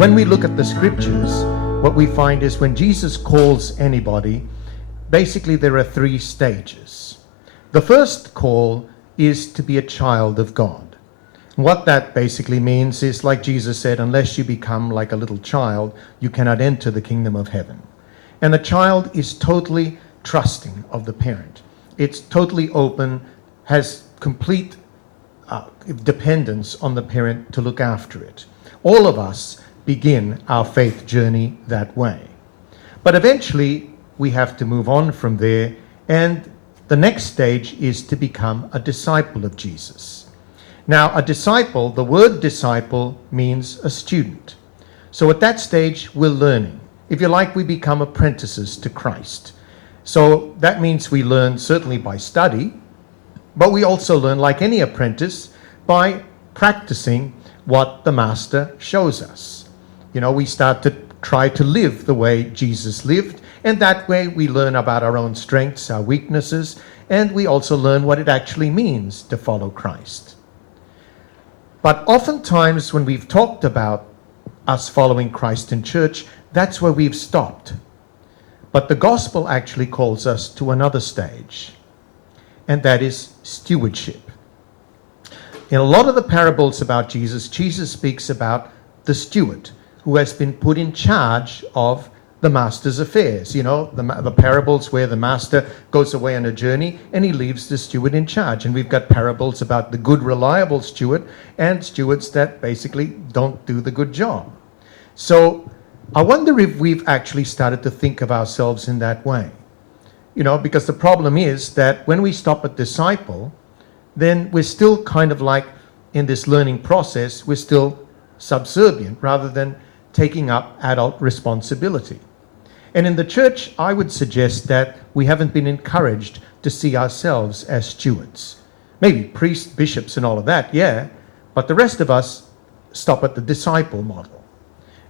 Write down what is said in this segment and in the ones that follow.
when we look at the scriptures, what we find is when Jesus calls anybody, basically there are three stages. The first call is to be a child of God. What that basically means is, like Jesus said, unless you become like a little child, you cannot enter the kingdom of heaven. And the child is totally trusting of the parent. It's totally open, has complete dependence on the parent to look after it. All of us begin our faith journey that way. But eventually, we have to move on from there, and the next stage is to become a disciple of Jesus. Now, a disciple, the word disciple means a student. So at that stage, we're learning. If you like, we become apprentices to Christ. So that means we learn certainly by study, but we also learn, like any apprentice, by practicing what the master shows us. You know, we start to try to live the way Jesus lived, and that way we learn about our own strengths, our weaknesses, and we also learn what it actually means to follow Christ. But oftentimes when we've talked about us following Christ in church, that's where we've stopped. But the gospel actually calls us to another stage, and that is stewardship. In a lot of the parables about Jesus, Jesus speaks about the steward who has been put in charge of the master's affairs. You know, the parables where the master goes away on a journey and he leaves the steward in charge. And we've got parables about the good, reliable steward and stewards that basically don't do the good job. So I wonder if we've actually started to think of ourselves in that way. You know, because the problem is that when we stop at disciple, then we're still kind of like in this learning process, we're still subservient rather than taking up adult responsibility. And in the church, I would suggest that we haven't been encouraged to see ourselves as stewards. Maybe priests, bishops, and all of that, yeah, but the rest of us stop at the disciple model.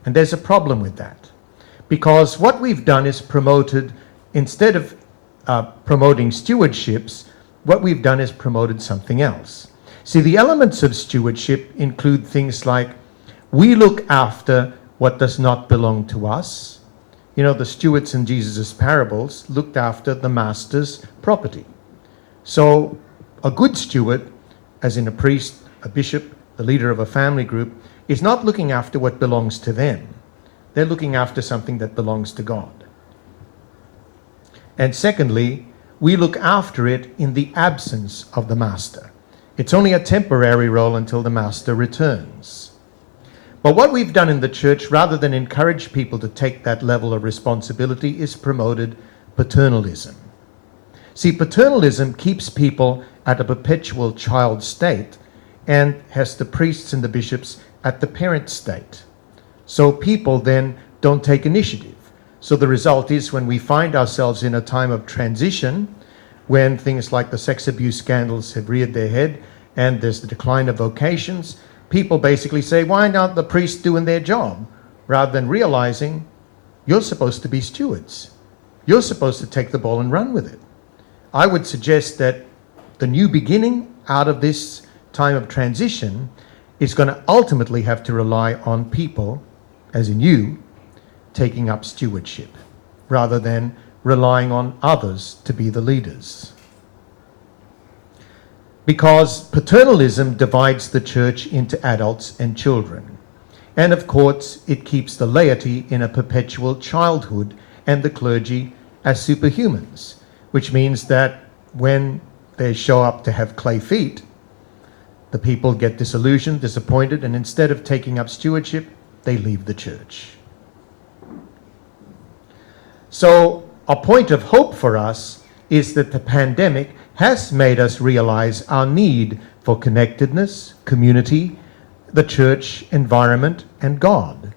And there's a problem with that, because what we've done is promoted, instead of promoting stewardships, what we've done is promoted something else. See, the elements of stewardship include things like we look after what does not belong to us. You know, the stewards in Jesus' parables looked after the master's property. So a good steward, as in a priest, a bishop, the leader of a family group, is not looking after what belongs to them. They're looking after something that belongs to God. And secondly, we look after it in the absence of the master. It's only a temporary role until the master returns. But what we've done in the church, rather than encourage people to take that level of responsibility, is promoted paternalism. See, paternalism keeps people at a perpetual child state and has the priests and the bishops at the parent state. So people then don't take initiative. So the result is, when we find ourselves in a time of transition, when things like the sex abuse scandals have reared their head and there's the decline of vocations, people basically say, why aren't the priests doing their job? Rather than realizing, you're supposed to be stewards. You're supposed to take the ball and run with it. I would suggest that the new beginning out of this time of transition is going to ultimately have to rely on people, as in you, taking up stewardship, rather than relying on others to be the leaders. Because paternalism divides the church into adults and children. And of course, it keeps the laity in a perpetual childhood and the clergy as superhumans, which means that when they show up to have clay feet, the people get disillusioned, disappointed, and instead of taking up stewardship, they leave the church. So a point of hope for us is that the pandemic has made us realize our need for connectedness, community, the church, environment, and God.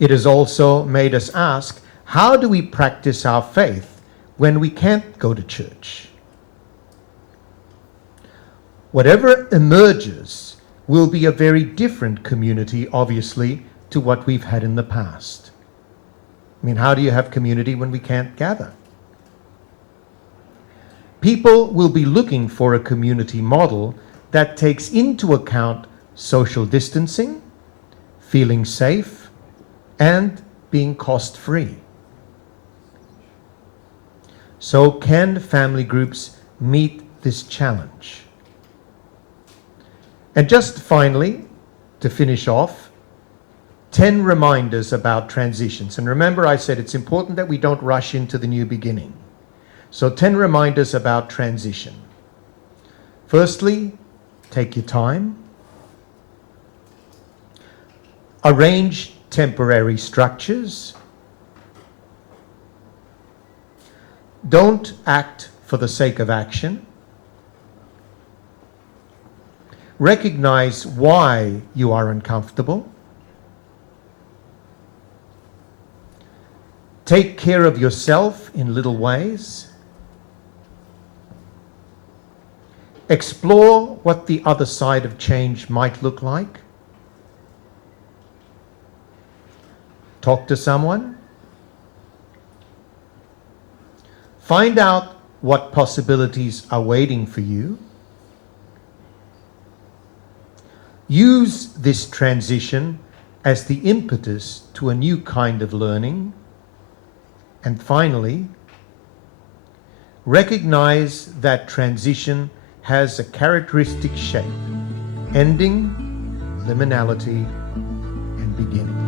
It has also made us ask, how do we practice our faith when we can't go to church? Whatever emerges will be a very different community, obviously, to what we've had in the past. I mean, how do you have community when we can't gather? People will be looking for a community model that takes into account social distancing, feeling safe, and being cost-free. So can family groups meet this challenge? And just finally, to finish off, 10 reminders about transitions. And remember, I said it's important that we don't rush into the new beginning. So 10 reminders about transition. Firstly, take your time. Arrange temporary structures. Don't act for the sake of action. Recognize why you are uncomfortable. Take care of yourself in little ways. Explore what the other side of change might look like. Talk to someone. Find out what possibilities are waiting for you. Use this transition as the impetus to a new kind of learning. And finally, recognize that transition has a characteristic shape: ending, liminality, and beginning.